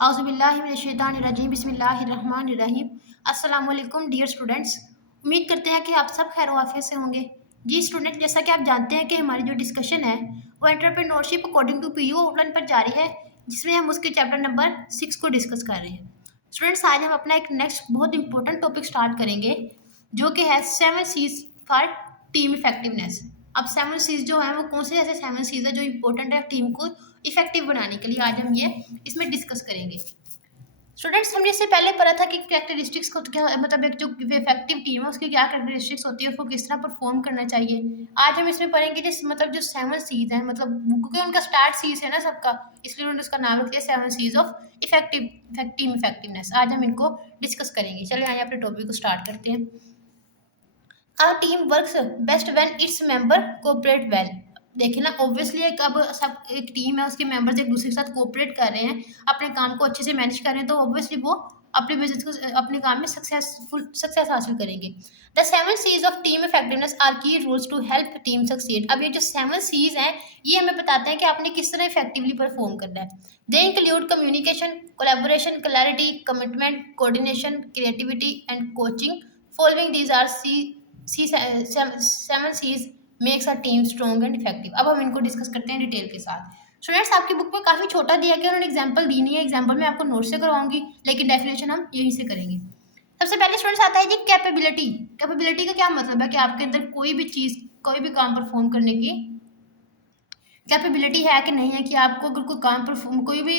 औज़ुबिल्लाहिमिनश्शैतानिर्रजीम बिस्मिल्लाहिर्रहमानिर्रहीम। अस्सलाम वालेकुम डियर स्टूडेंट्स। उम्मीद करते हैं कि आप सब खैर वाफियत से होंगे। जी स्टूडेंट, जैसा कि आप जानते हैं कि हमारी जो डिस्कशन है वो entrepreneurship according to PU outline पर जारी है, जिसमें हम उसके चैप्टर नंबर 6 को डिस्कस कर रहे हैं। स्टूडेंट्स, आज हम अपना एक नेक्स्ट बहुत इंपॉर्टेंट टॉपिक स्टार्ट करेंगे, जो कि है 7 सीज फॉर टीम इफेक्टिवनेस। अब 7 सीज जो है वो कौन से ऐसे 7 सीज है जो इंपॉर्टेंट है टीम को इफेक्टिव बनाने के लिए, आज हम ये इसमें डिस्कस करेंगे। स्टूडेंट्स, हमने इससे पहले पढ़ा था कि कैरेक्टरिस्टिक्स को क्या मतलब एक जो इफेक्टिव टीम है उसकी क्या कैरेक्टरिस्टिक्स होती है, उसको किस तरह परफॉर्म करना चाहिए। आज हम इसमें पढ़ेंगे जिस मतलब जो 7 सीज हैं, मतलब क्योंकि उनका स्टार्ट सीज है ना सबका, इसलिए उन्होंने उसका नाम रख दिया 7 Cs of effective team effectiveness. आज हम इनको डिस्कस करेंगे। चलिए आइए अपने टॉपिक को स्टार्ट करते हैं। A team works best when its member cooperate well। देखिए ना, ऑब्वियसली एक अब सब एक टीम है, उसके मेंबर्स एक दूसरे के साथ कोऑपरेट कर रहे हैं, अपने काम को अच्छे से मैनेज कर रहे हैं, तो ऑब्वियसली वो अपने बिजनेस को अपने काम में सक्सेस हासिल करेंगे। The 7 Cs of team effectiveness are key rules to help team succeed. अब ये जो 7 सीज हैं ये हमें बताते हैं कि आपने किस तरह इफेक्टिवली परफॉर्म करना है। They include communication, collaboration, clarity, commitment, coordination, creativity and coaching. Following these are seven Cs makes a team strong and effective. अब हम इनको डिस्कस करते हैं डिटेल के साथ। स्टूडेंट्स, आपकी बुक में काफ़ी छोटा दिया गया, उन्होंने एग्जांपल दी नहीं है, एग्जांपल मैं आपको नोट से करवाऊंगी, लेकिन डेफिनेशन हम यहीं से करेंगे। सबसे पहले स्टूडेंट्स आता है जी कैपेबिलिटी। कैपेबिलिटी का क्या मतलब है कि आपके अंदर कोई भी चीज़, कोई भी काम परफॉर्म करने की कैपेबिलिटी है कि नहीं है, कि आपको अगर कोई काम परफॉर्म कोई भी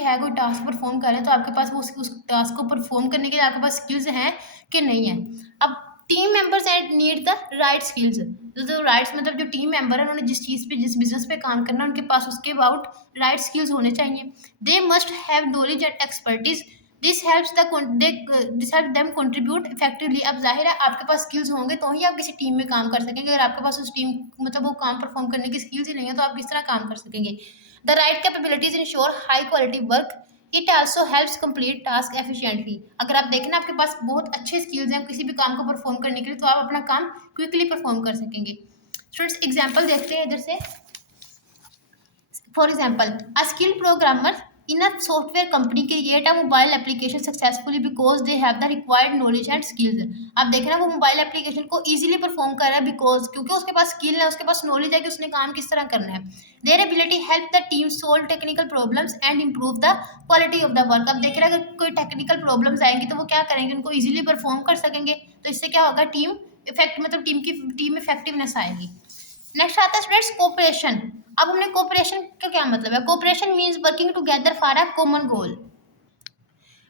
है, कोई टास्क परफॉर्म कर रहे हैं, तो आपके पास वो उस टास्क को परफॉर्म करने के लिए आपके पास स्किल्स हैं कि नहीं है। अब team members need the right skills. जो राइट्स मतलब जो टीम मेंबर है, उन्होंने जिस चीज़ पे, जिस बिजनेस पे काम करना है, उनके पास उसके अबाउट राइट स्किल्स होने चाहिए। They must have knowledge and expertise. This help them contribute effectively. अब जाहिर है आपके पास स्किल्स होंगे तो ही आप किसी टीम में काम कर सकेंगे। अगर आपके पास उस टीम मतलब वो काम परफॉर्म करने की स्किल्स ही नहीं है तो आप किस तरह काम कर सकेंगे। The right capabilities ensure high quality work. It also helps complete task efficiently. अगर आप देखें ना आपके पास बहुत अच्छे स्किल्स हैं किसी भी काम को परफॉर्म करने के लिए, तो आप अपना काम क्विकली परफॉर्म कर सकेंगे। स्टूडेंट्स, एग्जाम्पल देखते हैं इधर से। For example, a skilled programmer in a software company create a mobile application successfully because they have the required knowledge and skills। आप देख रहे हैं वो मोबाइल एप्लीकेशन को इजीली परफॉर्म कर रहा है बिकॉज क्योंकि उसके पास स्किल है, उसके पास नॉलेज है कि उसने काम किस तरह करना है। Their ability help the team solve technical problems and improve the quality of the work. अब देख रहे हैं अगर कोई टेक्निकल प्रॉब्लम्स आएंगी तो वो क्या करेंगे, उनको इजीली परफॉर्म कर सकेंगे, तो इससे क्या होगा, टीम इफेक्ट मतलब टीम इफेक्टिवनेस आएगी। नेक्स्ट आता है स्टूडेंट्स कोऑपरेशन। अब हमने कोऑपरेशन का क्या मतलब है। Cooperation means working together for a common goal.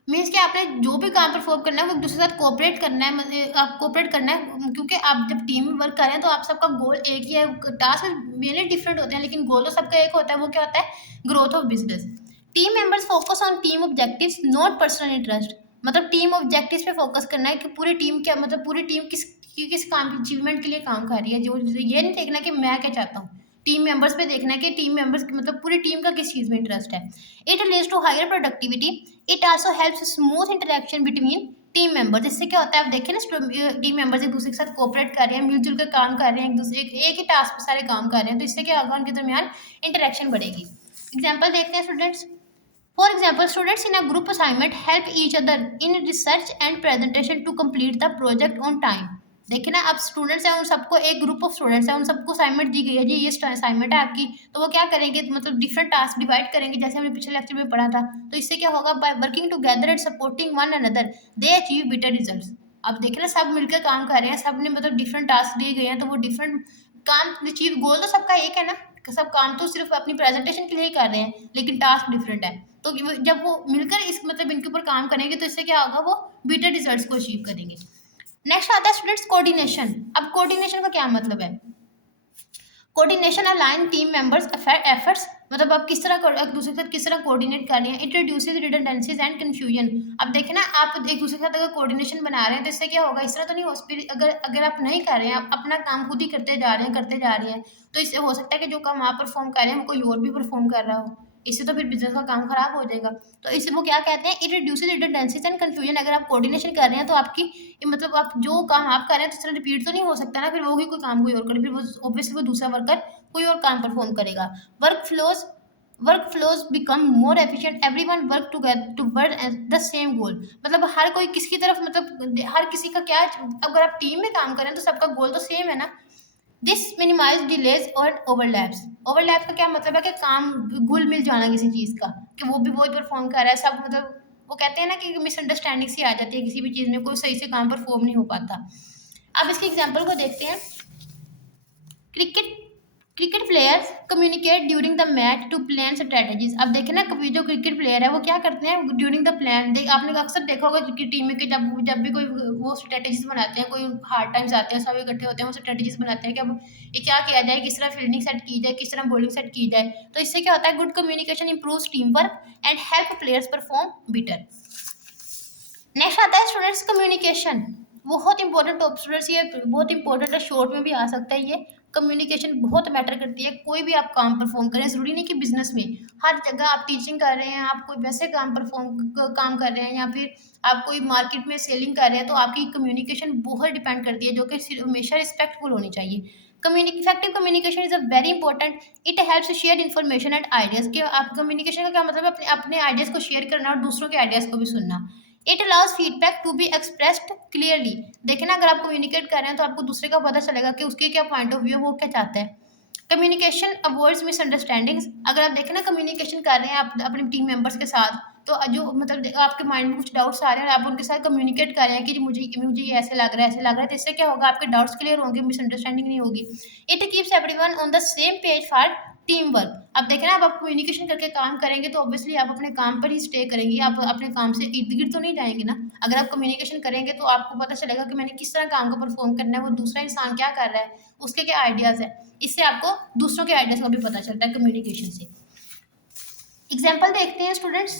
Means कि आपने जो भी काम परफॉर्म करना है वो एक दूसरे के साथ कोऑपरेट करना है, मतलब आप कोऑपरेट करना है, क्योंकि आप जब टीम में वर्क कर रहे हैं तो आप सबका गोल एक ही है। टास्क मेनली डिफरेंट होते हैं लेकिन गोल तो सबका एक होता है। वो क्या होता है, growth of business. Team members focus on team objectives not personal interest. मतलब टीम ऑब्जेक्टिव्स पे फोकस करना है कि पूरी टीम क्या, मतलब पूरी टीम किस काम की अचीवमेंट के लिए काम कर रही है। जो ये नहीं देखना कि मैं क्या चाहता हूँ, टीम मेंबर्स पे देखना है कि टीम मेंबर्स मतलब पूरी टीम का किस चीज़ में इंटरेस्ट है। It leads to higher productivity. It also helps smooth interaction between team members. इससे क्या होता है, आप देखें ना टीम मेंबर्स एक दूसरे के साथ कोऑपरेट कर रहे हैं, मिलजुल कर काम कर रहे हैं, एक ही टास्क पर सारे काम कर रहे हैं, तो इससे क्या होगा, उनके दरमियान इंटरेक्शन बढ़ेगी। एग्जाम्पल देखते हैं students. For example, students in a group assignment help each other in research and presentation to complete the project on time। देखिए ना, अब स्टूडेंट्स हैं, उन सबको एक ग्रुप ऑफ स्टूडेंट्स हैं, उन सबको असाइनमेंट दी गई है जी, ये असाइनमेंट है आपकी, तो वो क्या करेंगे, मतलब डिफरेंट टास्क डिवाइड करेंगे, जैसे हमने पिछले लेक्चर में पढ़ा था। तो इससे क्या होगा, by working together and supporting one another they achieve better results. अब देखिए ना, सब मिलकर काम कर रहे हैं, सब ने मतलब डिफरेंट टास्क दिए गए हैं, तो वो डिफरेंट काम अचीव, गोल तो सबका एक है ना, सब काम तो सिर्फ अपनी प्रेजेंटेशन के लिए ही कर रहे हैं, लेकिन टास्क डिफरेंट है। तो जब वो मिलकर इस मतलब इनके ऊपर काम करेंगे तो इससे क्या होगा, वो बेटर रिजल्ट्स को अचीव करेंगे। नेक्स्ट आता है स्टूडेंट्स कोऑर्डिनेशन। अब कोऑर्डिनेशन का क्या मतलब है। Coordination align team members efforts. मतलब आप किस तरह एक दूसरे के साथ किस तरह कोऑर्डिनेट कर रहे हैं। It reduces redundancies and confusion. अब देखें ना, आप एक दूसरे के साथ अगर कोऑर्डिनेशन बना रहे हैं तो इससे क्या होगा, इस तरह तो नहीं हो, फिर अगर आप नहीं कर रहे हैं, आप अपना काम खुद ही करते जा रहे हैं, तो इससे हो सकता है कि जो काम आप परफॉर्म कर रहे हैं वो कोई और भी परफॉर्म कर रहा हो, इससे तो फिर बिजनेस का काम खराब हो जाएगा। तो इसे वो क्या कहते हैं, it reduces redundancies and confusion. अगर आप कोऑर्डिनेशन कर रहे हैं तो आपकी मतलब आप जो काम आप कर रहे हैं तो इस तरह रिपीट तो नहीं हो सकता ना, फिर वो ही कोई काम कोई और करे, फिर वो ऑब्वियसली वो दूसरा वर्कर कोई और काम परफॉर्म करेगा। Work flows work flows become more efficient, everyone work together toward the same गोल। मतलब हर कोई किसकी तरफ, मतलब हर किसी का क्या, अगर आप टीम में काम करें तो सबका गोल तो सेम है ना। दिस मिनिमाइज डिलेज और ओवरलैप्स। ओवरलैप का क्या मतलब है कि काम घुल मिल जाना किसी चीज़ का, कि वो भी वही परफॉर्म कर रहा है सब, मतलब वो कहते हैं ना कि मिसअंडरस्टैंडिंग सी आ जाती है किसी भी चीज़ में, कोई सही से काम परफॉर्म नहीं हो पाता। अब इसके एग्जाम्पल को देखते हैं। Cricket cricket players communicate during the match to plan strategies. अब देखें ना, कभी जो क्रिकेट प्लेयर है वो क्या करते हैं ड्यूरिंग द प्लान, आपने अक्सर देखा होगा क्रिकेट टीम में कि जब जब भी कोई वो स्ट्रेटजीज बनाते हैं, कोई हार्ड टाइम्स आते हैं, सब इकट्ठे होते हैं, वो स्ट्रेटजीज बनाते हैं कि अब ये क्या किया जाए, किस तरह फील्डिंग सेट की जाए, किस तरह बॉलिंग सेट की जाए। तो इससे क्या होता है, good communication improves team work and help players perform better. Next आता है स्टूडेंट्स कम्युनिकेशन। बहुत इंपॉर्टेंट टॉप स्टूडेंट्स, ये बहुत इंपॉर्टेंट है, शॉर्ट में भी आ सकता है ये। कम्युनिकेशन बहुत मैटर करती है, कोई भी आप काम परफॉर्म करें, ज़रूरी नहीं कि बिजनेस में, हर जगह आप टीचिंग कर रहे हैं, आप कोई वैसे काम कर रहे हैं, या फिर आप कोई मार्केट में सेलिंग कर रहे हैं, तो आपकी कम्युनिकेशन बहुत डिपेंड करती है, जो कि हमेशा रिस्पेक्टफुल होनी चाहिए। Effective communication is a very important, it helps share information and ideas. कि आप कम्युनिकेशन का क्या मतलब है, अपने अपने आइडियाज़ को शेयर करना और दूसरों के आइडियाज़ को भी सुनना। It allows feedback to be expressed clearly. देखिए ना, अगर आप कम्युनिकेट कर रहे हैं तो आपको दूसरे का पता चलेगा कि उसके क्या पॉइंट ऑफ व्यू है, वो क्या चाहता है। Communication avoids misunderstandings. अगर आप देखें ना, कम्युनिकेशन कर रहे हैं आप अपने टीम मेंबर्स के साथ, तो जो मतलब आपके माइंड में कुछ डाउट्स आ रहे हैं और आप उनके साथ कम्युनिकेट कर रहे हैं कि मुझे मुझे ये ऐसे लग रहा है, ऐसे लग रहा है, तो इससे क्या होगा, आपके डाउट्स क्लियर होंगे, मिसअंडरस्टैंडिंग नहीं होगी। It keeps everyone on the same page for team work. अब देखें ना, आप कम्युनिकेशन करके काम करेंगे तो ऑब्वियसली आप अपने काम पर ही स्टे करेंगे, आप अपने काम से इर्द गिर्द तो नहीं जाएंगे ना। अगर आप कम्युनिकेशन करेंगे तो आपको पता चलेगा कि मैंने किस तरह काम को परफॉर्म करना है, वो दूसरा इंसान क्या कर रहा है, उसके क्या आइडियाज़ है। इससे आपको दूसरों के आइडियाज़ का भी पता चलता है कम्युनिकेशन से। एग्जाम्पल देखते हैं स्टूडेंट्स।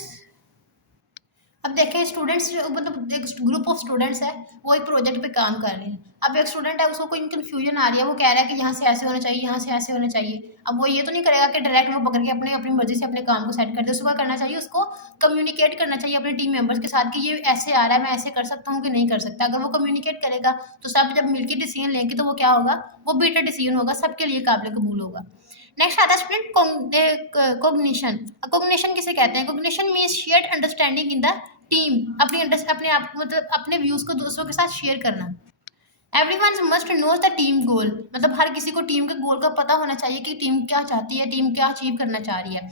अब देखें स्टूडेंट्स, मतलब एक ग्रुप ऑफ स्टूडेंट्स है, वो एक प्रोजेक्ट पे काम कर रहे हैं। अब एक स्टूडेंट है, उसको कोई कन्फ्यूजन आ रही है, वो कह रहा है कि यहाँ से ऐसे होना चाहिए, यहाँ से ऐसे होना चाहिए। अब वो ये तो नहीं करेगा कि डायरेक्ट वो पकड़ के अपने अपनी मर्जी से अपने काम को सेट कर दे, उसको क्या करना चाहिए, उसको कम्युनिकेट करना चाहिए अपने टीम मेंबर्स के साथ कि ये ऐसे आ रहा है, मैं ऐसे कर सकता हूँ कि नहीं कर सकता। अगर वो कम्युनिकेट करेगा तो सब जब मिलकर डिसीजन लेंगे तो वो क्या होगा, वो बेटर डिसीजन होगा, सबके लिए काबिल कबूल होगा। नेक्स्ट आता है स्टूडेंट कोग्निशन। कोग्निशन किसे कहते हैं, cognition means shared understanding in the team. अपने आप मतलब अपने व्यूज को दूसरों के साथ शेयर करना। Everyone must know the team goal. मतलब हर किसी को टीम के गोल का पता होना चाहिए कि टीम क्या चाहती है, टीम क्या अचीव करना चाह रही है।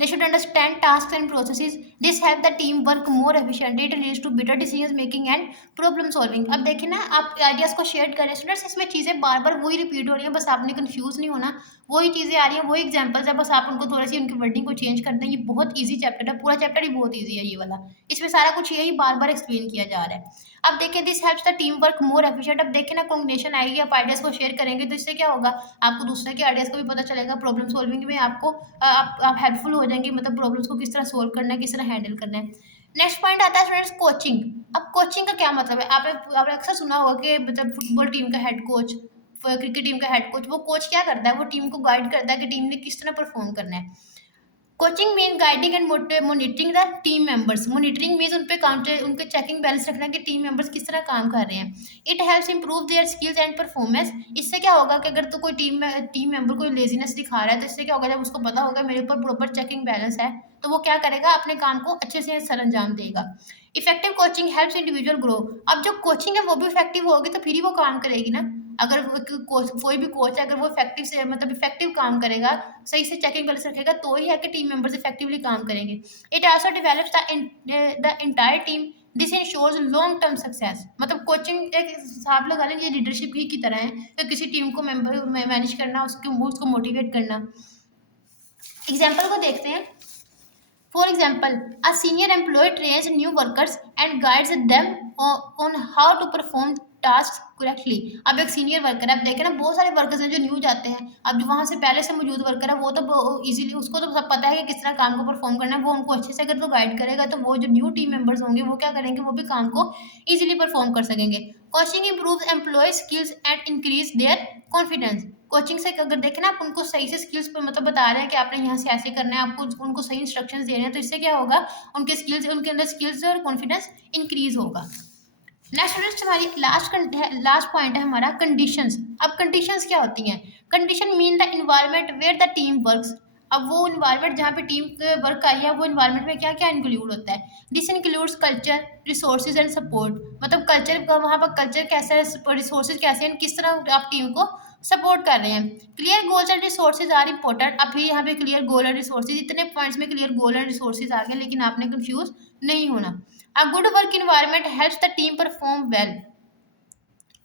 They should understand tasks and processes. This help the team work more efficiently. It leads to better decision making and problem solving. अब देखिए ना, आप आइडियाज़ को शेयर करें स्टूडेंट्स, इसमें चीज़ें बार बार वही रिपीट हो रही हैं, बस आपने कंफ्यूज नहीं होना, वही चीज़ें आ रही हैं, वही एग्जांपल्स है, बस आप उनको थोड़ी सी उनकी वर्डिंग को चेंज कर दें। ये बहुत ईजी चैप्टर है, पूरा चैप्टर ही बहुत ईजी है ये वाला, इसमें सारा कुछ यही बार बार एक्सप्लेन किया जा रहा है। अब देखिए, this helps the team work more efficient. अब देखिए ना, कॉम्बिनेशन आएगी, आप आइडियाज़ को शेयर करेंगे तो इससे क्या होगा, आपको दूसरे के आइडियाज़ को भी पता चलेगा, प्रॉब्लम सॉल्विंग में आपको आप हेल्पफुल हो जाएंगे, मतलब प्रॉब्लम्स को किस तरह सोल्व करना है, किस तरह हैंडल करना है। नेक्स्ट पॉइंट आता है स्टूडेंट्स कोचिंग। अब कोचिंग का क्या मतलब है, आपने अक्सर सुना होगा कि मतलब फुटबॉल टीम का हेड कोच, क्रिकेट टीम का हेड कोच, वो कोच क्या करता है, वो टीम को गाइड करता है कि टीम ने किस तरह परफॉर्म करना है। Coaching mean guiding and monitoring the team members. Monitoring means उन पे काउंटर, उनके चेकिंग बैलेंस रखना कि टीम मेंबर्स किस तरह काम कर रहे हैं। It helps improve their skills and performance. इससे क्या होगा कि अगर तो कोई टीम मेंबर कोई लेजीनेस दिखा रहा है, तो इससे क्या होगा, जब उसको पता होगा मेरे ऊपर प्रॉपर चेकिंग बैलेंस है, तो वो क्या करेगा, अपने काम को अच्छे से सर अंजाम देगा। Effective coaching helps individual grow. अब जो कोचिंग है वो भी इफेक्टिव होगी तो फिर ही वो काम करेगी ना। अगर कोई भी कोच है, अगर वो इफेक्टिव से मतलब इफेक्टिव काम करेगा, सही से चेकिंग बैलेंस रखेगा, तो ही है कि टीम मेंबर्स इफेक्टिवली काम करेंगे। It also develops the entire team. This ensures long term success. मतलब कोचिंग एक हिसाब लगा लें, ये लीडरशिप ही की तरह है, तो किसी टीम को मैनेज करना, उसको मोटिवेट करना। एग्जाम्पल को देखते हैं। For example, a senior employee trains new workers and guides them on how to perform tasks correctly. अब एक सीनियर वर्कर है, अब देखें ना, बहुत सारे वर्कर्स हैं जो न्यू जाते हैं। अब जो वहाँ से पहले से मौजूद वर्कर है, वो तो इजीली उसको तो सब पता है कि किस तरह काम को परफॉर्म करना है, वो उनको अच्छे से अगर तो गाइड करेगा, तो वो जो न्यू टीम मेंबर्स होंगे वो क्या करेंगे, वो भी काम को इजीली परफॉर्म कर सकेंगे। Coaching improves employ skills and increase their confidence. Coaching से अगर देखें ना, आप उनको सही से स्किल्स पर मतलब बता रहे हैं कि आपने यहाँ से ऐसे करना है, आपको उनको सही इंस्ट्रक्शंस दे रहे हैं, तो इससे क्या होगा, उनके अंदर स्किल्स और कॉन्फिडेंस इंक्रीज होगा। नेक्स्ट स्टूडेंट्स, हमारी लास्ट पॉइंट है हमारा कंडीशंस। अब कंडीशंस क्या होती हैं, condition mean the environment where the team works. अब वो इन्वायरमेंट जहाँ पे टीम वर्क आई है, वो इन्वायरमेंट में क्या क्या इंक्लूड होता है। This includes culture, resources and support. मतलब कल्चर का, वहाँ पर कल्चर कैसा है, रिसोर्सेज कैसे हैं, किस तरह आप टीम को सपोर्ट कर रहे हैं। Clear goals and resources are important. अब फिर यहाँ पे क्लियर गोल एंड रिसोर्सेज, इतने पॉइंट्स में क्लियर गोल एंड रिसोर्सेज आ गए, लेकिन आपने कंफ्यूज नहीं होना। A good work environment helps the team perform well.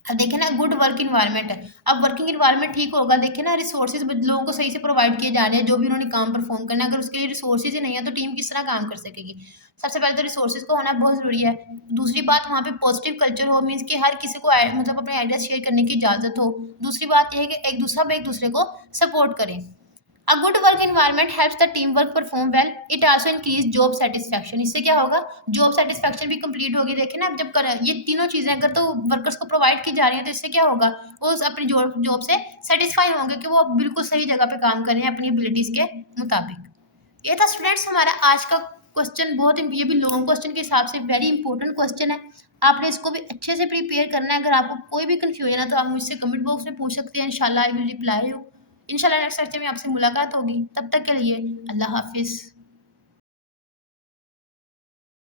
अब देखे ना, गुड वर्क इन्वायरमेंट है, अब वर्किंग इन्वायरमेंट ठीक होगा, देखे ना रिसोर्सेज लोगों को सही से प्रोवाइड किए जा रहे हैं, जो भी उन्होंने काम परफॉर्म करना है। अगर उसके लिए रिसोर्सेज ही नहीं है तो टीम किस तरह काम कर सकेगी। सबसे पहले तो रिसोर्सेज को होना बहुत ज़रूरी है। दूसरी बात, वहाँ पे पॉजिटिव कल्चर हो, मीन्स कि हर किसी को मतलब अपने आइडियाज शेयर करने की इजाज़त हो। दूसरी बात यह है कि एक दूसरे को सपोर्ट करें। A good work environment helps the teamwork perform well. It also increase job satisfaction. इससे क्या होगा, जॉब सेटिस्फैक्शन भी कंप्लीट होगी। देखें ना, जब कर ये तीनों चीज़ें अगर तो वर्कर्स को प्रोवाइड की जा रही हैं, तो इससे क्या होगा, वो अपनी जॉब से सेटिस्फाई होंगे कि वो बिल्कुल सही जगह पे काम कर रहे हैं अपनी एबिलिटीज़ के मुताबिक। ये था स्टूडेंट्स हमारा आज का क्वेश्चन। बहुत ये भी लॉन्ग क्वेश्चन के हिसाब से वेरी इंपॉर्टेंट क्वेश्चन है। आपने इसको भी अच्छे से प्रिपेयर करना है। अगर आपको कोई भी कंफ्यूजन है तो आप मुझसे कमेंट बॉक्स में पूछ सकते हैं। इंशाल्लाह आई विल रिप्लाई यू। इंशाल्लाह नेक्स्ट लेक्चर में आपसे मुलाकात होगी। तब तक के लिए अल्लाह हाफिज़।